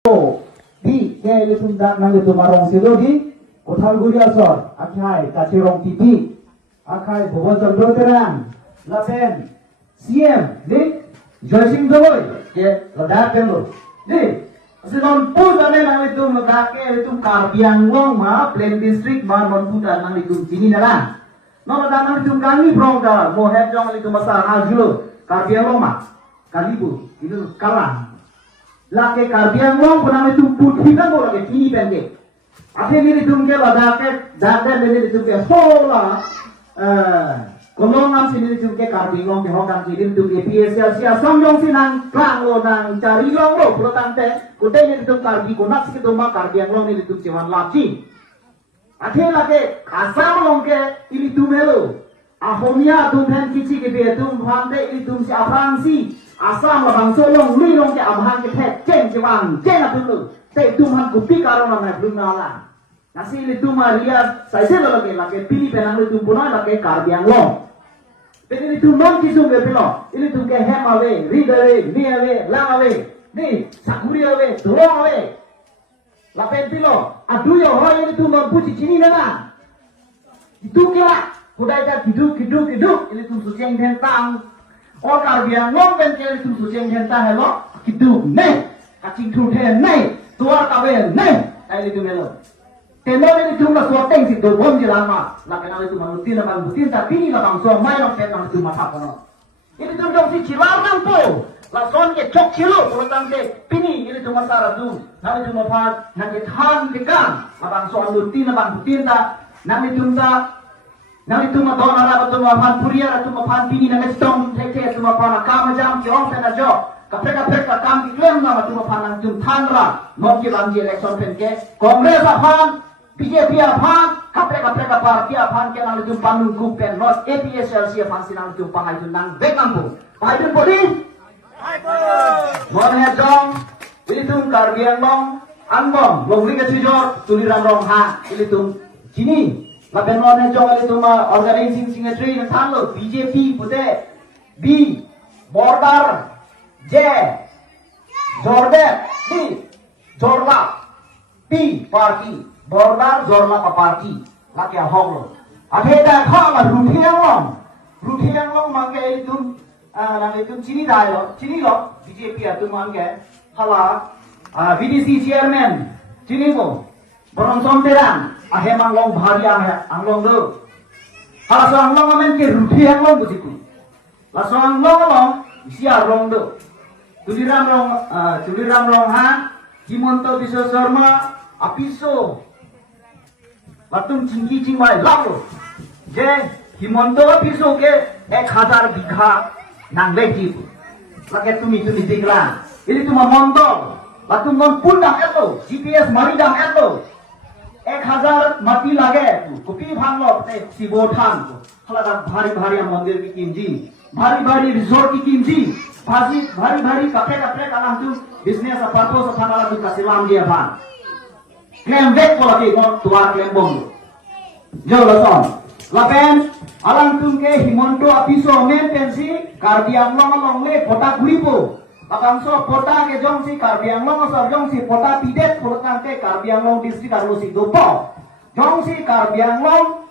di ke ile tumda nang itu marong silo di Kotalguri asor akhai kacirong tipi akhai Bhawan Chandra terang lapen CM di Joysing Doi ke Ladakh lo di Sinon pun dane nang itu Ladakh itu Karbi Anglong ma Plain District ma non pun nang itu sini dalam no nang itu kami prong da mo head jong itu masa hajulo Karbi Anglong ma Kalibu itu kalang lake Karbi Anglong pun itu putih kan boleh lagi ini pendek akhir ini tumke Ladakh dan ini tumke hola kolong am sini tumke Karbi Anglong ke hokang sini tumke PSL sia samjong sinang klang lo nang cari long lo pulau tante kuda ini tum Karbi konak sih tumma Karbi Anglong ini tum cuman lapsi akhir lake asam long ke ini tumelo ahonia tum pen kici ke be tum hande ini tum si Afransi asam labang solong lui long ke abhan ke pet ceng cuman ceng apa tu te tum han kupi karong namanya belum nala nasi ini tum Maria saya lagi pilih penang itu tum punai lagi Karbi Anglong ini tum non kisung ke pilo ini tum ke hem awe read awe ni awe lang awe ni sakuri awe dolong awe lapen pilo aduh yo ho ini tum non puci cini nana itu kira kudai ka kiduk ini tum suceng tentang oh Karbi Anglong ben ke ini tum suceng tentang hello kiduk ne kacing tu the ne tuar kawe ne ini tum melo Tendon ini cuma suateng si dobom di lama, lakukan itu manutin abang butin tapi ini abang suamai orang penang itu masa kono. Ini tu jom si cilarang po, lason ke cok cilo, kalau tangke pini ini cuma sarap tu, nanti cuma pas nanti tan tekan, abang suam butin abang butin tak, nanti cuma don arab cuma pan puria, cuma pan pini nanti stong teke cuma pan kam jam kiong pena jo. Kapre kam diklaim nama cuma pan cuma tan lah, mau kita ambil election penke, kongres apa? BJP apaan, kapre parti apaan ke nang jumpa nunggu pen not APSL apaan si nang jumpa hai nang bekampung. Paidun podi. Mon hejong, ini tum Karbi Anglong, Anglong, longri ke sijor, tuliran rong ha, ini tum sini. Lapen mon hejong ini tum organizing secretary nang lo BJP pute B border J Jordet D Jorla P party Border Zorla Party, laki ahong lo. Akhirnya kau mah ruti yang long mangke itu, nang itu cini lo, BJP itu mangke, hala VDC chairman, cini lo, beronson terang, ahemang long bahari anglong lo. Hala soang long amen ke ruti yang long bujiku, la soang long sia long lo. Tuliram long ha, Himonto Biswa Sharma, apiso. Batum cingki cingwai lalu, je Himonto piso ke 1000 bigha nangle jibu, lagi tumi tinggal, ini cuma montol, batum non pundang itu, GPS maridang itu, 1000 mati lagi, kopi banglo, si botan, kalau ada bari mandir bikin ji, bari resort bikin ji, bari kafe kalang tu, bisnis apa tu, sana lagi kasih lam dia bang. Klaim back ko lagi ko tuar klaim bom. Jo lason. Lapen alang tungke Himonto apiso men pensi Karbi Anglong le pota gulipo. Bakangso pota ke jongsi Karbi Anglong asar jongsi pota pidet purtante Karbi Anglong district arusi dopo. Jongsi Karbi Anglong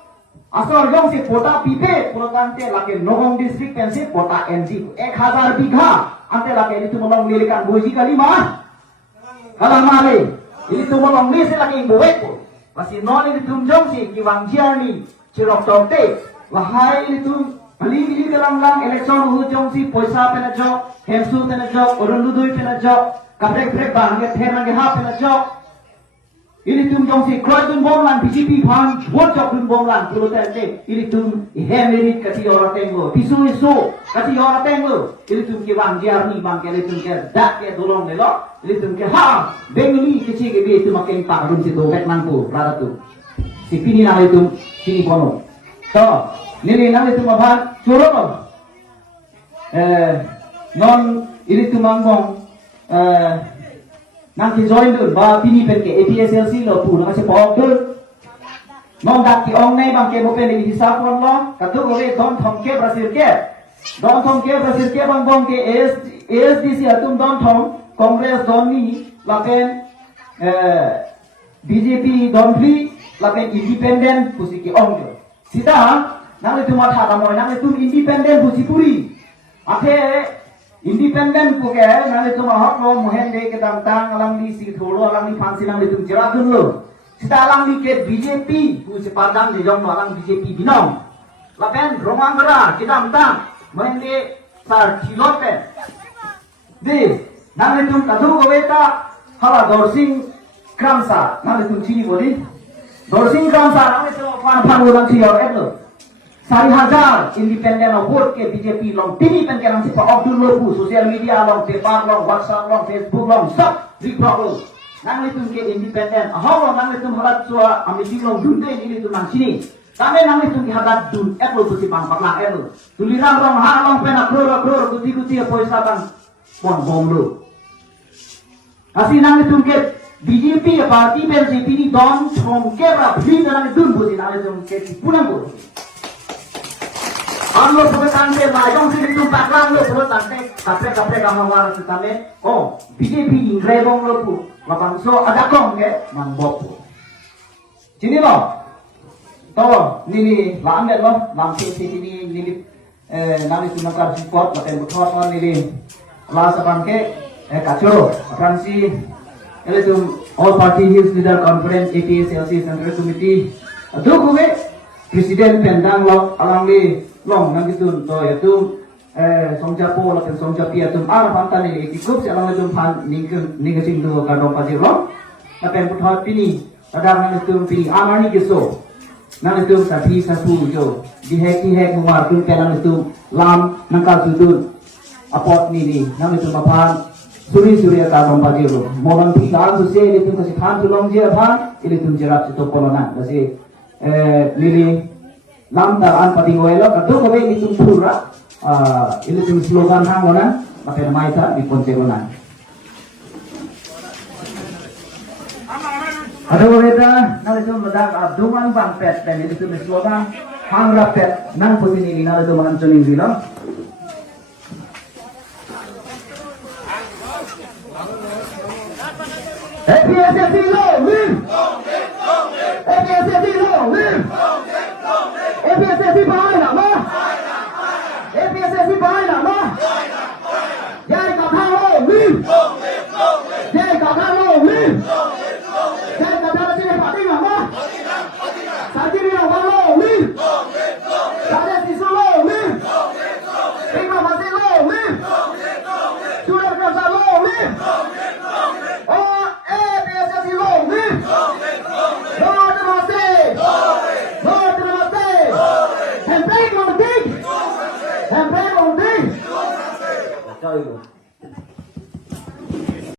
asar jongsi pota pidet purtante lake Nogong district pensi pota NG 1000 bigha. Ante lake itu melong lilikan boji kalima. Kalamale ini tu molong ni lagi buat ko. Masih non ini tunjong si kiwang jiani cirok tote. Lahai ini tu beli dalam election hujung si poisa penajo, hemsu penajo, orundudui penajo, kaprek bang ke therang ke ha penajo. Ini tunjong si kroidun bomlan BJP pan wojok dun bomlan pulo tente. Ini tu hemerit kati orang tenglo, isu kati orang tenglo. Ini tu kiwang jiani bang ke itu ke dak ke dolong melo. Litum ke ha bengli kecil ke dia itu makin tak rum situ vet nangku rada tu si pini nang itu sini kono to nili nang itu maban curong non ini tu mangbong nang ki join dun ba pini pen ke APSLC lo pu nang si pok dun non dak ki ong nei bang ke mo pen di sa pon lo katu ole don thom ke brasir ke bang bong ke ASDC atum don thom Kongres Doni lapen BJP Donpli lapen independent pusiki ongjo. Sida nang itu mata kamu nang itu independent pusipuri. Ate independent puke nang itu mahak lo muhende kita tang alang di sikitholo alang di pansi nang itu jeradun lo. Sida alang di ke BJP pusi padang di jong alang BJP binong. Lapen romangera kita tang muhende sar kilote. Di nang itu kadu koweta hala dorsing kramsa nang itu cini bodi. Dorsing kramsa nang itu pan ulang cior itu. 4,000 independent of vote ke BJP long tini pen kerang sipa Abdul Lobu social media long paper long WhatsApp long Facebook long sab report nang itu ke independent how nang itu halat sua amiti long dunde ini itu nang sini kami nang itu ke hadat dun eklo tu si bang paklang eklo tulisan long har long pena kror kuti poisa bang pon bomlo asi nang itu ke BJP parti BJP ni don from kebra bhi nang dun budi nang itu ke punang budi Anu sebentar mayong sini tu paklang lo terus nanti kapre kamawar setame oh BJP ingrebong lo pu lapang so ada kong ke mangbok pu sini lo to nini lambe lo lampi sini nini nani sunakar support laten buthor lo nini la sabang ke kacoro akan si ele tu all party hills leader conference APSLC central committee tu kuwe presiden pendang lo alangli long nang gitu to yaitu songjapo lapen songjapi atum ar pantan ini ikut selang atum pan ning sing do kadong pajir long lapen puthot pini kadang nang itu pini amani geso nang itu sapi sasu jo dihek mumar tun pelang itu lam nangkal sudun apot ni nang itu mapan suri kadong pajir lo molang pi lan suse itu kasi khan tulong je aphan ini tum jerap itu polonan kasi lili lam taran pati ngoelo kado kowe ini tumpura ini tum slogan hangona pakai maita di poncegonan ada weda nang itu medak abduman bangpet dan itu tum slogan hangrapet nang putin ini nang itu mangan cuning bilo APSLC lo win APSLC lo win APSLC behind nak mah? APSLC behind nak mah? Jadi kata lo, win. Jadi kata lo, win. Jadi kata lo sini pati nak mah? Saji ni orang lo, win. Saji sisu lo, win. Terima kasih lo, win. Sudah kerja lo, win. Oh, APSLC lo, win. Campaignons.